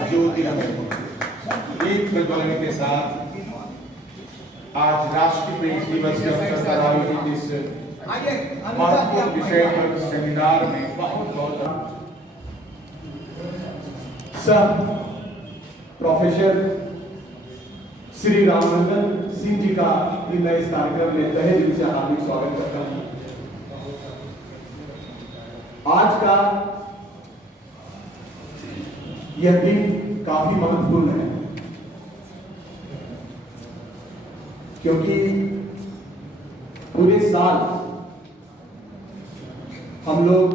ज्योति एक प्रज्वलन के साथ आज राष्ट्रीय प्रेस दिवस के अवसर पर आयोजित इस महत्वपूर्ण विषय पर सेमिनार में बहुत सर प्रोफेसर श्री रामनंदन सिंह जी का मैं इस कार्यक्रम में तहे दिल से हार्दिक स्वागत करता हूं। आज का यह दिन काफी महत्वपूर्ण है क्योंकि पूरे साल हम लोग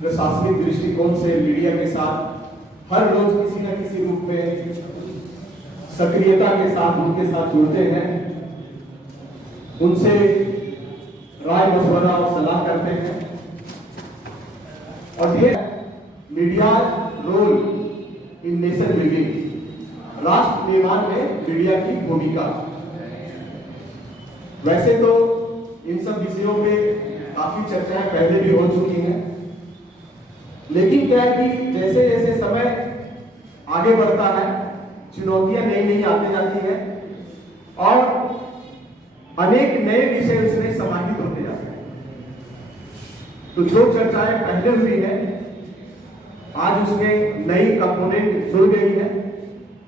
प्रशासनिक दृष्टिकोण से मीडिया के साथ हर रोज किसी न किसी रूप में सक्रियता के साथ उनके साथ जुड़ते हैं, उनसे राय मशवरा और सलाह करते हैं और फिर media role in nation building, राष्ट्र निर्माण में मीडिया की भूमिका। वैसे तो इन सब विषयों पे काफी चर्चाएं पहले भी हो चुकी हैं, लेकिन क्या है कि जैसे जैसे समय आगे बढ़ता है चुनौतियां नई नई आती जाती हैं और अनेक नए विषय इसमें समाहित होते जाते हैं। तो जो चर्चाएं पहले हुई है आज उसमें नई कंपोनेंट जुड़ गई है।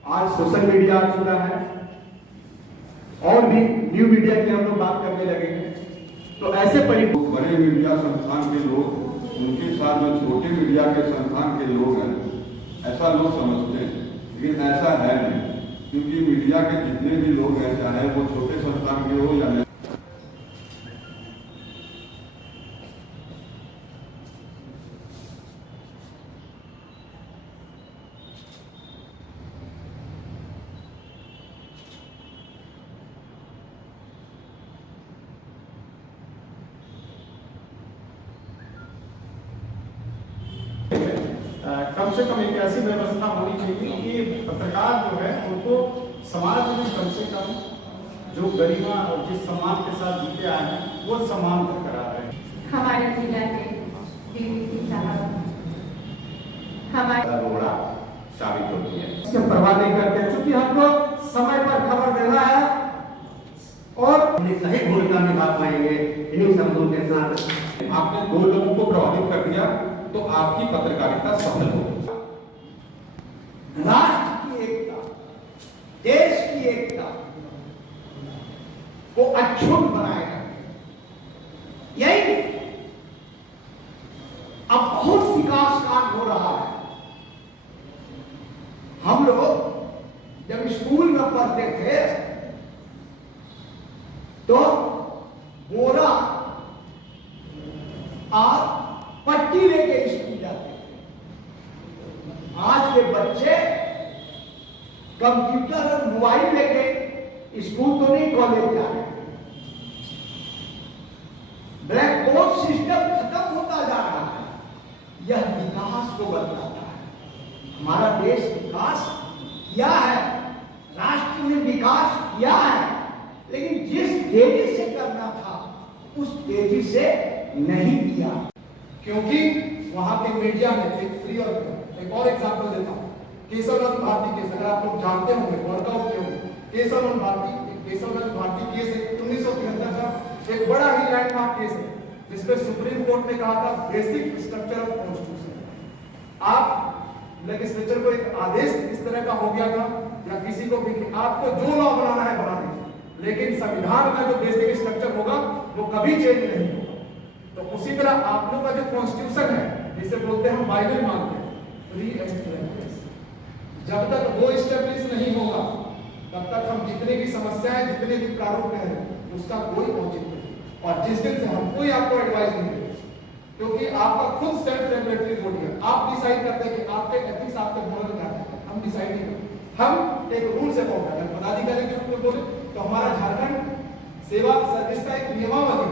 आज सोशल मीडिया आ चुका है और भी न्यू मीडिया की हम लोग बात करने लगे हैं। तो ऐसे बड़े मीडिया संस्थान के लोग उनके साथ जो छोटे मीडिया के संस्थान के लोग हैं ऐसा लोग समझते हैं, लेकिन ऐसा है नहीं, क्योंकि मीडिया के जितने भी लोग हैं चाहे वो छोटे संस्थान के हो या नहीं, कम से कम एक ऐसी व्यवस्था होनी चाहिए कि पत्रकार जो है उनको समाज में कम से कम जो गरिमा और जिस सम्मान के साथ जीते आए हैं वो सम्मान बरकरार रहे। हमारे जिला के डीवीसी साहब हमारे रोड़ा साबित होती है। इसकी परवाह नहीं करते क्योंकि हमको समय पर खबर देना है और सही भूमिका निभा पाएंगे। इन्हीं शब्दों के साथ आपने दो लोगों को प्रभावित कर दिया तो आपकी पत्रकारिता सफल हो। राष्ट्र की एकता, देश की एकता को अक्षुण्ण बनाएगा। यही अब बहुत विकास कार्य हो रहा है। हम लोग जब स्कूल में पढ़ते थे तो बोरा और पट्टी लेके स्कूल जाते थे। आज के बच्चे कंप्यूटर और मोबाइल लेके स्कूल तो नहीं कॉलेज जा रहे। ब्लैक बोर्ड सिस्टम खत्म होता जा रहा है। यह विकास को बताता है। हमारा देश विकास किया है, राष्ट्र ने विकास किया है, लेकिन जिस तेजी से करना था उस तेजी से नहीं किया, क्योंकि वहां के मीडिया में फ्री और एक और एग्जांपल देता हूं। केशवनंद भारती केस, अगर आप लोग जानते होंगे वर्कआउट किए होंगे, केशवनंद भारती केस 1973 का एक बड़ा ही लैंडमार्क केस है जिसपे सुप्रीम कोर्ट ने कहा था बेसिक स्ट्रक्चर ऑफ कॉन्स्टिट्यूशन। आप लेजिस्लेचर को एक आदेश इस तरह का हो गया था या किसी को भी आपको जो लॉ बनाना है बना दीजिए, लेकिन संविधान का जो बेसिक स्ट्रक्चर होगा वो कभी चेंज नहीं होगा। तो उसी तरह आप लोग का जो कॉन्स्टिट्यूशन है जिसे बोलते हैं हम बाइबल मानते हैं, जब तक वो स्टेब्लिश नहीं होगा तब तक हम जितने भी समस्याएं जितने भी प्रारूप हैं उसका कोई औचित्य नहीं। और जिस दिन से हम कोई आपको एडवाइस नहीं देंगे, क्योंकि आपका खुद सेल्फ रेगुलेटरी बॉडी है, आप डिसाइड करते हैं कि आपके एथिक्स आपके मोरल क्या है, हम डिसाइड नहीं करते। हम एक रूल से फॉलो करते हैं। पदाधिकारी के रूप में बोले तो हमारा झारखंड सेवा सर्विस का एक नियमावली,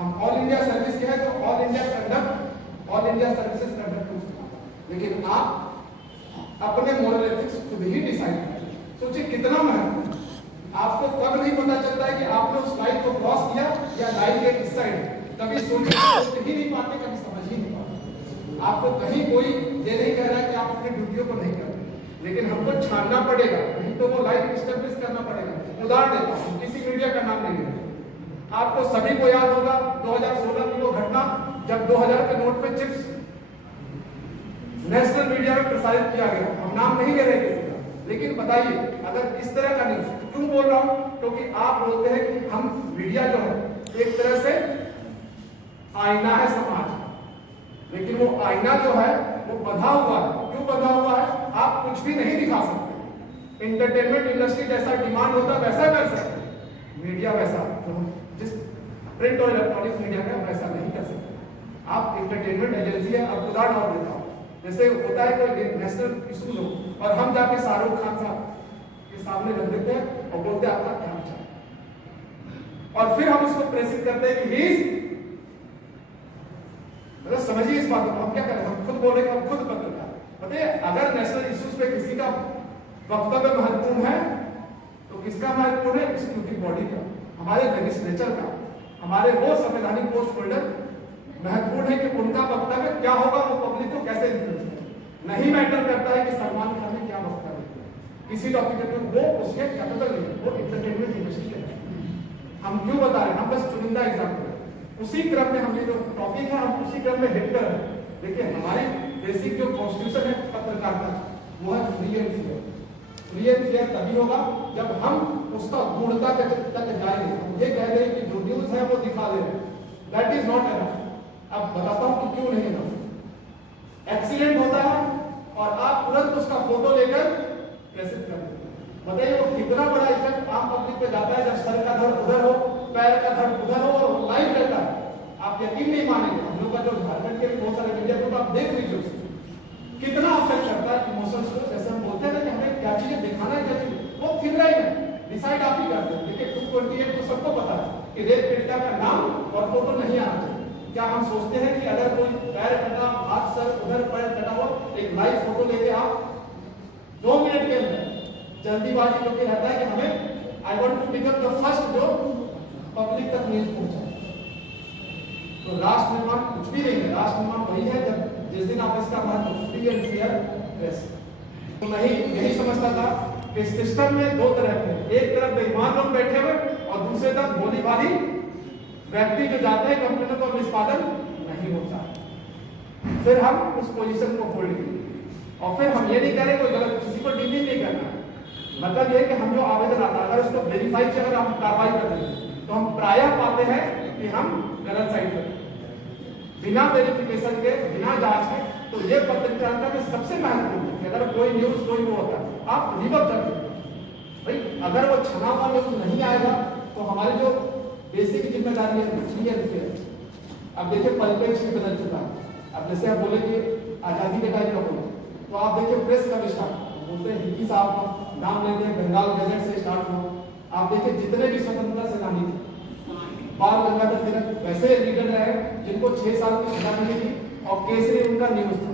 हम ऑल इंडिया सर्विस के हैं तो all India conduct, all India services conduct, लेकिन आप अपने मोरल एथिक्स खुद ही डिसाइड करें। सोचिए कितना महत्वपूर्ण। आपको कब नहीं पता चलता है कि आपने उस लाइन को क्रॉस किया या लाइन के इस साइड, कभी सोच ही नहीं पाते, कभी समझ ही नहीं पाते। आपको कहीं कोई ये नहीं कह रहा है कि आप अपनी ड्यूटियों को नहीं कर रहे। लेकिन हमको छानना पड़ेगा, नहीं तो वो लाइफ एस्टेब्लिश करना पड़ेगा। उदाहरण देता हूँ, किसी मीडिया का नाम नहीं है, आपको सभी को याद होगा 2016 की वो घटना जब 2000 के नोट पे चिप्स नेशनल मीडिया में प्रसारित किया गया। हम नाम नहीं ले रहे किसी का, लेकिन बताइए अगर इस तरह का न्यूज, क्यों बोल रहा हूं, क्योंकि आप बोलते हैं कि हम मीडिया जो है एक तरह से आईना है समाज, लेकिन वो आईना जो है वो बंधा हुआ है। क्यों बंधा हुआ है? आप कुछ भी नहीं दिखा सकते। एंटरटेनमेंट इंडस्ट्री जैसा डिमांड होता है वैसा कर सकते, मीडिया वैसा जिस प्रिंट और इलेक्ट्रॉनिक मीडिया में वैसा नहीं कर सकते। आप एंटरटेनमेंट एजेंसी है। अब उदाहरण और देता हूँ, जैसे होता है कोई नेशनल इशूज हो और हम जाके शाहरुख खान साहब के सामने रख देते हैं और बोलते हैं आपका क्या विचार, और फिर हम उसको प्रेसित करते हैं कि ही मतलब समझिए इस बात को। हम क्या करें, हम खुद बोले कि हम खुद पत्रकार। बताइए अगर नेशनल इश्यूज पे किसी का वक्तव्य महत्वपूर्ण है तो किसका महत्वपूर्ण है? एग्जीक्यूटिव बॉडी का, हमारे लेजिस्लेचर का, हमारे वो संवैधानिक पोस्ट होल्डर महत्वपूर्ण है कि उनका वक्तव्य क्या होगा, वो पब्लिक को कैसे इन्फ्लुएंस करेगा। नहीं मैटर करता है कि सलमान खान ने क्या वक्तव्य किया किसी टॉपिक पे, वो उसके कैपिटल नहीं है, वो एंटरटेनमेंट इंडस्ट्री है। हम क्यों बता रहे हैं? हम बस चुनिंदा एग्जाम्पल, उसी क्रम में हमने जो टॉपिक है हम उसी क्रम में हिट कर रहे हैं। देखिए हमारी बेसिक जो कॉन्स्टिट्यूशन है पत्रकारिता वो है free and fair. Free and fair तभी होगा जब हम उसका गुणता तक जाएंगे। हम ये कह रहे हैं कि जो न्यूज है वो दिखा दे रहे हैं, दैट इज नॉट एनफ। अब बताता हूं कि क्यों नहीं एनफ। एक्सीडेंट होता है और आप तुरंत उसका फोटो लेकर प्रेसित कर देते हैं। बताइए वो कितना बड़ा इफेक्ट आम पब्लिक पे जाता है जब सर का धड़ उधर हो, पैर का धड़ उधर हो और लाइव रहता है। आप यकीन नहीं मानेंगे, हम लोग का जो झारखंड के बहुत सारे मीडिया ग्रुप आप देख लीजिए उसको कितना अफेक्ट करता है इमोशंस को। जैसे हम बोलते हैं कि हमें क्या चीजें दिखाना है, क्या चीजें वो फिर रही है, डिसाइड आप ही करते हैं। देखिए 228 को सबको पता है कि रेप पीड़िता का नाम और फोटो नहीं आना चाहिए। क्या हम सोचते हैं कि अगर कोई पैर कटा, हाथ सर उधर पैर कटा हुआ, एक लाइव फोटो लेके आप 2 मिनट के अंदर जल्दीबाजी क्योंकि रहता है कि हमें I want to become the first जो पब्लिक तक न्यूज पहुंचाए। तो राष्ट्र निर्माण कुछ भी नहीं है, राष्ट्र निर्माण वही है जब जिस दिन आप इसका महत्व फ्री एंड फेयर प्रेस। तो नहीं यही समझता था कि सिस्टम में दो तरह के, एक तरफ बेईमान लोग बैठे हुए और दूसरे तरफ भोली भाली व्यक्ति जो जाते हैं कंपनियों का निष्पादन नहीं होता। फिर हम उस पोजीशन को होल्ड किए और फिर हम ये नहीं कह रहे कोई गलत किसी को डिमीन नहीं करना। मतलब ये कि हम जो आवेदन आता है अगर उसको वेरीफाई से अगर हम कार्रवाई कर दें तो हम प्रायः पाते हैं कि हम गलत साइड पर बिना वेरिफिकेशन के, बिना जांच के। तो ये पत्रकारिता में सबसे महत्वपूर्ण है कि अगर कोई न्यूज कोई वो होता है आप रिवर्स कर दें भाई। अगर वो छना हुआ न्यूज नहीं आएगा तो हमारी जो बेसिक जिम्मेदारी है फ्री एंड फेयर। अब देखिए परिप्रेक्ष्य भी बदल चुका है। अब जैसे आप बोले कि आजादी के टाइम का बोले तो आप देखिए प्रेस का विस्तार बोलते हैं हिकी साहब का नाम लेते हैं, बंगाल गजट से स्टार्ट हुआ। आप देखिए जितने भी स्वतंत्रता सेनानी थे, बाल गंगाधर तिलक वैसे लीडर रहे जिनको 6 साल की सजा मिली थी और केसरी उनका न्यूज था।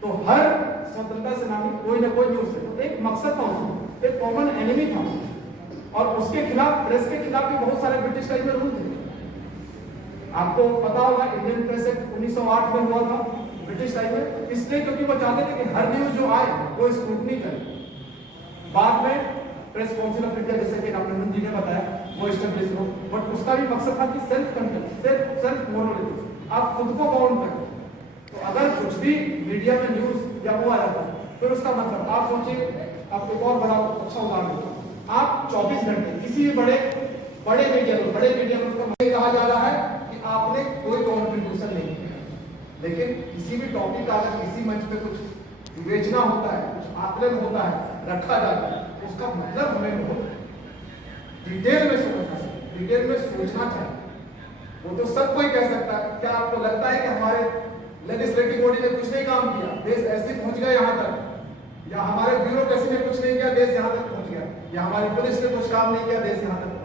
तो हर स्वतंत्रता सेनानी कोई ना कोई न्यूज था, एक मकसद था, एक कॉमन एनिमी था और उसके खिलाफ प्रेस के खिलाफ भी बहुत सारे ब्रिटिश टाइम में रूल थे। आपको पता होगा इंडियन प्रेस एक्ट 1908 में हुआ था ब्रिटिश टाइम में, इसलिए क्योंकि वो चाहते थे कि हर न्यूज जो आए वो स्क्रूटनी करे। बाद में प्रेस काउंसिल ऑफ इंडिया जैसे कि रामनंदन जी ने बताया वो एस्टेब्लिश हो, बट उसका भी मकसद था कि सेल्फ कंट्रोल, सेल्फ मोरलिटी, आप खुद को बाउंड करें। तो अगर कुछ भी मीडिया में न्यूज या वो आया था फिर उसका मतलब आप सोचिए। आपको एक और बड़ा अच्छा उदाहरण देता हूं। आप 24 घंटे किसी भी बड़े मीडिया में कहा जा रहा है कि आपने कोई कॉन्ट्रीब्यूशन नहीं किया, लेकिन किसी भी टॉपिक का अगर किसी मंच पे कुछ विवेचना होता है, कुछ आकलन होता है, रखा जाता है, उसका मतलब हमें बहुत डिटेल में सोचना चाहिए, डिटेल में सोचना चाहिए। वो तो सब कोई कह सकता है। क्या आपको लगता है कि हमारे लेजिस्लेटिव बॉडी ने कुछ नहीं काम किया, देश ऐसे पहुंच गया यहाँ तक, या हमारे ब्यूरोक्रेसी ने कुछ नहीं किया, देश यहाँ तक पहुंच गया, या हमारी पुलिस ने कुछ काम नहीं किया, देश यहाँ तक